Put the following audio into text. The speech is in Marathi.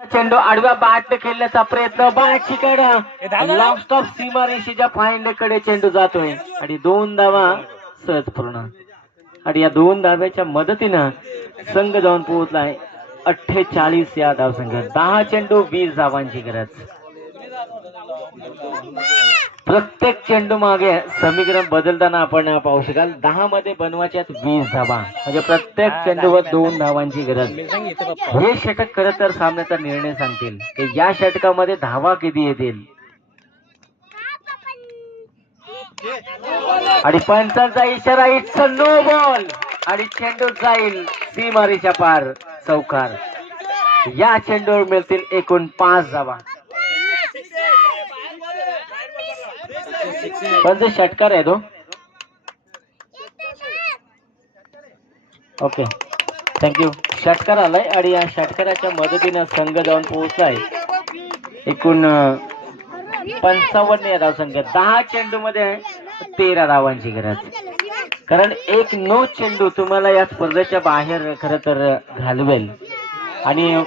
चेंडू आडव्या बॅट खेळण्याचा प्रयत्न बॅटची कडा लास्ट ऑफ सीमारेषेच्या फाईंडकडे चेंडू जातोय आणि 2 धावा सहज पूर्ण. आणि या 2 धाव्याच्या मदतीनं संघ जाऊन पोहोचलाय 48 या धावसंघ. 10 चेंडू 20 धावांची गरज. प्रत्येक चेंडू मागे समीकरण बदलताना आपण पाहू शकाल. 10 मध्ये बनवायच्या 20 धावा म्हणजे प्रत्येक चेंडूवर 2 धावांची गरज. हे षटक खरं तर सामन्याचा निर्णय सांगतील की या षटकामध्ये धावा किती येतील. आणि पंचांचा इशारा इट्स अ नो बॉल आणि चेंडू जाईल सीमारेषा पार चौकार. या चेंडूवर मिळतील एकूण 5 धावा. पण जे षटकार आहे तो ओके थँक्यू. षटकार आलाय आणि या षटकाराच्या मदतीने संघ जाऊन पोहोचलाय एकूण 55 या धावसंख्या. 10 चेंडू मध्ये 13 धावांची गरज. कारण एक नो चेंडू तुम्हाला या स्पर्धेच्या बाहेर खरं तर घालवेल. आणि